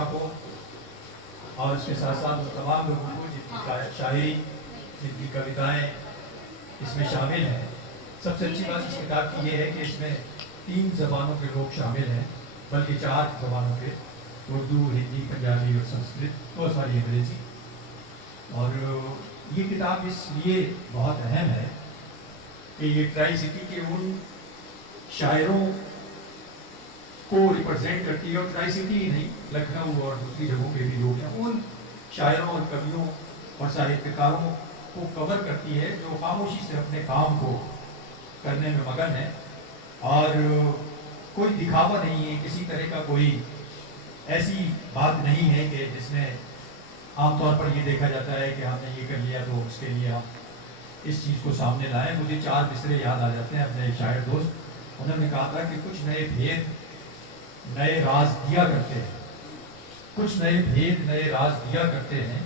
शर्मा को और उसके साथ साथ तमाम लोगों को जिनकी शायरी, जिनकी कविताएं इसमें शामिल हैं। सबसे अच्छी बात इस किताब की ये है कि इसमें 3 ज़बानों के लोग शामिल हैं, बल्कि 4 ज़बानों के, उर्दू, हिंदी, पंजाबी और संस्कृत, बहुत सारी अंग्रेज़ी। और ये किताब इसलिए बहुत अहम है कि ये ट्राई सिटी के उन शायरों को रिप्रेजेंट करती है, और ट्राई सिटी ही नहीं, लखनऊ और दूसरी जगहों पे भी लोग हैं, उन शायरों और कवियों और साहित्यकारों को कवर करती है जो खामोशी से अपने काम को करने में मगन है, और कोई दिखावा नहीं है, किसी तरह का कोई ऐसी बात नहीं है कि जिसमें आमतौर पर ये देखा जाता है कि हमने ये कर लिया तो उसके लिए हम इस चीज़ को सामने लाएं। मुझे 4 मिसरे याद आ जाते हैं अपने शायर दोस्त, उन्होंने कहा था कि कुछ नए भेद नए राज दिया करते हैं, कुछ नए भेद नए राज दिया करते हैं,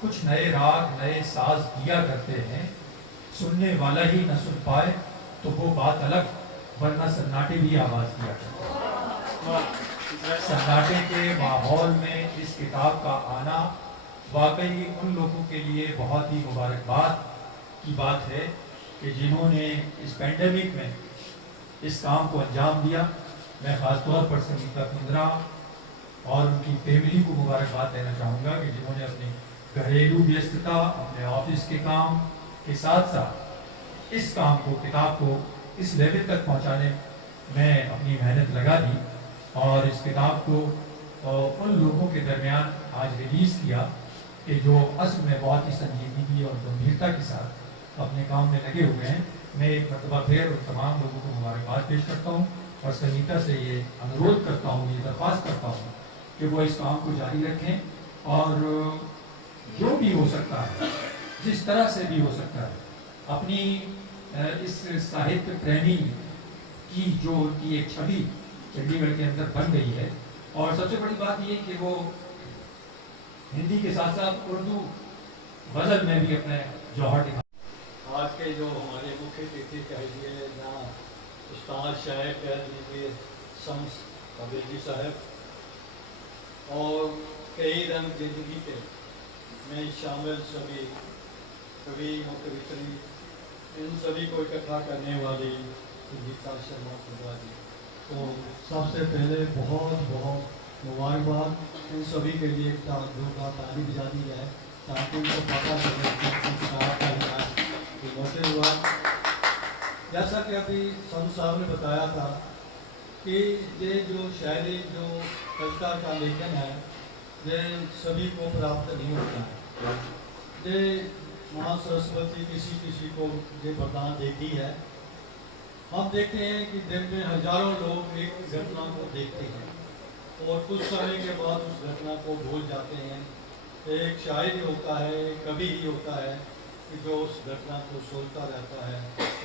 कुछ नए राग नए साज दिया करते हैं, सुनने वाला ही न सुन पाए तो वो बात अलग, वरना सन्नाटे भी आवाज़ दिया करते हैं। सन्नाटे के माहौल में इस किताब का आना वाकई उन लोगों के लिए बहुत ही मुबारकबाद की बात है कि जिन्होंने इस पेंडेमिक में इस काम को अंजाम दिया। मैं ख़ास तौर पर संगीता कुंद्रा और उनकी फैमिली को मुबारकबाद देना चाहूँगा कि जिन्होंने अपनी घरेलू व्यस्तता, अपने ऑफिस के काम के साथ साथ इस काम को, किताब को इस लेवल तक पहुँचाने में अपनी मेहनत लगा दी, और इस किताब को उन लोगों के दरमियान आज रिलीज़ किया कि जो असल में बहुत ही संजीदगी और गंभीरता के साथ अपने काम में लगे हुए हैं। मैं एक मरतबा फिर उन तमाम लोगों को मुबारकबाद पेश करता हूँ और संगीता से ये अनुरोध करता हूँ, ये दरख्वास्त करता हूँ कि वो इस काम को जारी रखें, और जो भी हो सकता है, जिस तरह से भी हो सकता है, अपनी इस साहित्य प्रेमी की जो उनकी एक छवि चंडीगढ़ के अंदर बन गई है, और सबसे बड़ी बात ये कि वो हिंदी के साथ साथ उर्दू गज़ल में भी अपने जौहर दिखा। आज के जो हमारे मुख्य अतिथि कहिए जहाँ उस्ताद शायर कह लीजिए शम्स कबीर साहब, और कई रंग जिंदगी के में शामिल सभी कवि और कवित्री, इन सभी को इकट्ठा करने वाली संगीता शर्मा कुंद्रा जी को सबसे पहले बहुत बहुत मुबारकबाद। इन सभी के लिए दो बार ताली बजा दी जाए ताकि उनको पता चले हुआ। जैसा कि अभी संत साहब ने बताया था कि ये जो शायरी, जो कविता का लेखन है, ये सभी को प्राप्त नहीं होता है। ये माँ सरस्वती किसी किसी को ये वरदान देती है। हम देखते हैं कि दिन में हजारों लोग एक घटना को देखते हैं और कुछ समय के बाद उस घटना को भूल जाते हैं। एक शायर ही होता है, एक कवि ही होता है कि जो उस घटना को सोचता रहता है,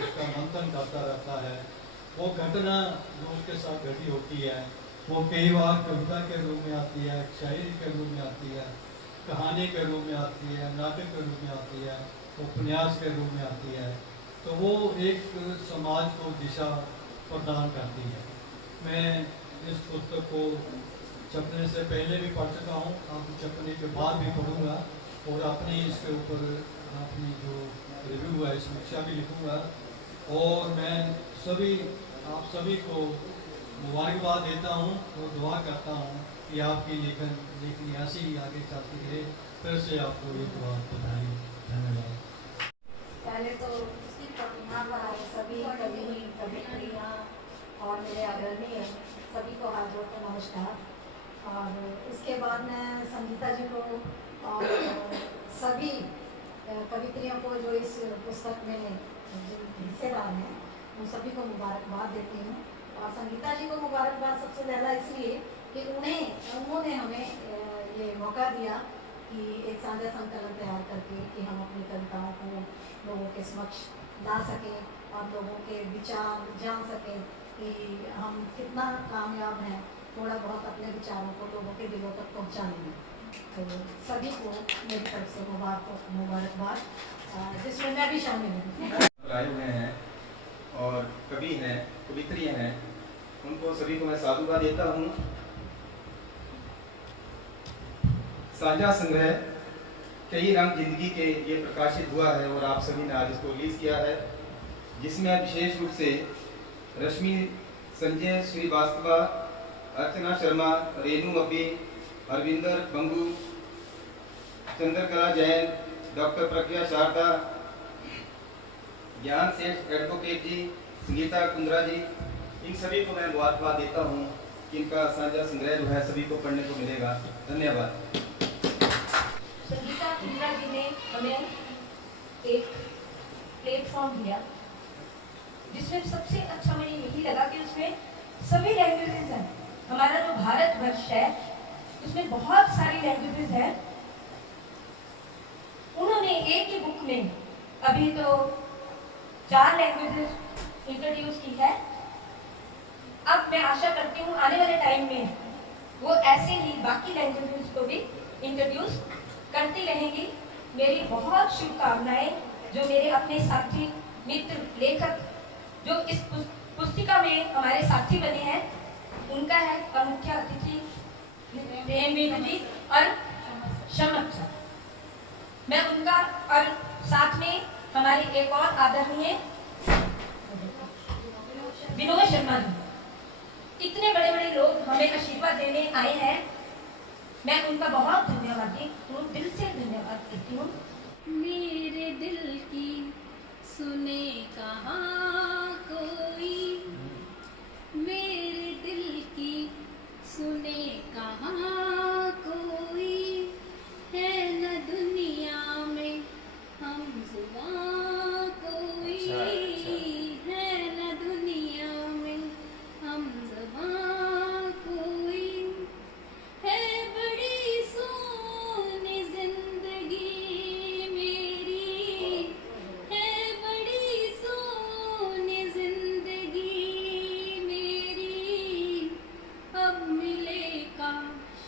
उसका मंथन करता रहता है। वो घटना जो उसके साथ घटी होती है वो कई बार कविता के रूप में आती है, शायरी के रूप में आती है, कहानी के रूप में आती है, नाटक के रूप में आती है, उपन्यास के रूप में आती है। तो वो एक समाज को दिशा प्रदान करती है। मैं इस पुस्तक को छपने से पहले भी पढ़ चुका हूँ, अब छपने के बाद भी पढ़ूँगा और अपनी इसके ऊपर अपनी जो रिव्यू है समीक्षा भी लिखूँगा। और मैं आप सभी को मुबारकबाद देता हूँ और दुआ करता हूँ कि आपकी लेखनी ऐसी ही आगे चलती रहे। फिर से आपको एक बार बधाई, धन्यवाद। पहले तो सभी कवियाँ और मेरे आदरणीय सभी को हाथ जोड़ कर नमस्कार। और इसके बाद मैं संगीता जी को और सभी कवित्रियों को जो इस पुस्तक में हिस्सेदार हैं उन सभी को मुबारकबाद देती हूँ। और संगीता जी को मुबारकबाद सबसे ज़्यादा इसलिए कि उन्होंने हमें ये मौका दिया कि एक साझा संकलन तैयार करके कि हम अपनी कविताओं को लोगों के समक्ष ला सकें और लोगों के विचार जान सकें कि हम कितना कामयाब हैं थोड़ा बहुत अपने विचारों को लोगों के दिलों तक पहुंचाने में। तो सभी को मेरी तरफ से मुबारकबाद, जिसमें मैं भी शामिल हूँ। लाए हुए हैं और कवि हैं, कवित्री हैं, उनको सभी को मैं साधुवाद देता हूँ। साझा संग्रह कई रंग जिंदगी के ये प्रकाशित हुआ है और आप सभी ने आज इसको रिलीज किया है, जिसमें विशेष रूप से रश्मि संजय श्रीवास्तवा, अर्चना शर्मा, रेणु अभी, अरविंदर बंगू, चंद्रकला जैन, डॉक्टर प्रज्ञा शारदा, ज्ञान सेठ एडवोकेट जी, संगीता कुंद्रा जी, इन सभी को मैं मुबारकबाद देता हूँ कि इनका साझा संग्रह जो है सभी को पढ़ने को मिलेगा। धन्यवाद। संगीता कुंद्रा जी ने हमें एक प्लेटफॉर्म दिया, जिसमें सबसे अच्छा मुझे यही लगा कि उसमें सभी लैंग्वेजेस हैं। हमारा जो भारतवर्ष है उसमें बहुत सारी लैंग्वेजेस हैं। उन्होंने एक ही बुक में अभी तो 4 लैंग्वेजेस इंट्रोड्यूस की है। अब मैं आशा करती हूँ आने वाले टाइम में वो ऐसे ही बाकी लैंग्वेजेस को भी इंट्रोड्यूस करती रहेंगी। मेरी बहुत शुभकामनाएं जो मेरे अपने साथी मित्र लेखक जो इस पुस्तिका में हमारे साथी बने हैं उनका है, और मुख्य अतिथि प्रेमवीर जी और शमक सर, मैं उनका, और साथ में हमारे एक और आदरणीय विनोद शर्मा जी, इतने बड़े बड़े लोग हमें आशीर्वाद देने आए हैं। मैं उनका बहुत धन्यवादी हूँ, दिल से धन्यवाद करती हूँ। मेरे दिल की सुने कहाँ कोई, मेरे दिल की सुने कहाँ कोई, है न दुनिया में हमज़ुबां कोई, है न दुनिया में हमज़ुबां कोई, है बड़ी सोनी जिंदगी मेरी, है बड़ी सोनी जिंदगी मेरी, अब मिले काश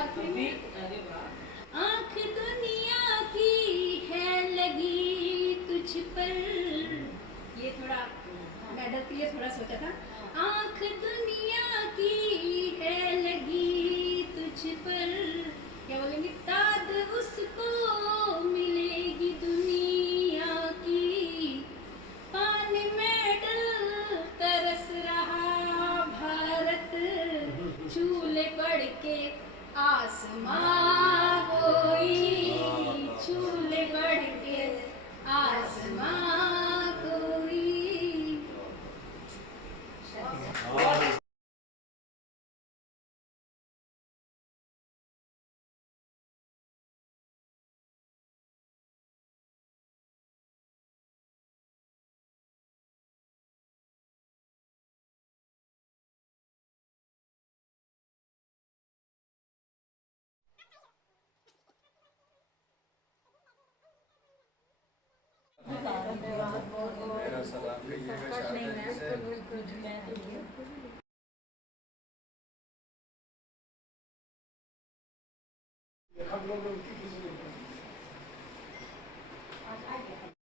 आखिरी में आँख दुनिया की है लगी तुझ पर, ये थोड़ा मेडल के लिए थोड़ा सोचा था। आँख दुनिया की है लगी तुझ पर, क्या बोलेंगे, दाद उसको मिलेगी दुनिया की, पानी मेडल तरस रहा भारत, चूल्हे पड़ के आसमां कोई, चूल्हे पड़ के आसमां कोई। मेरा सलाम कहिएगा शादी से। आज आ गया।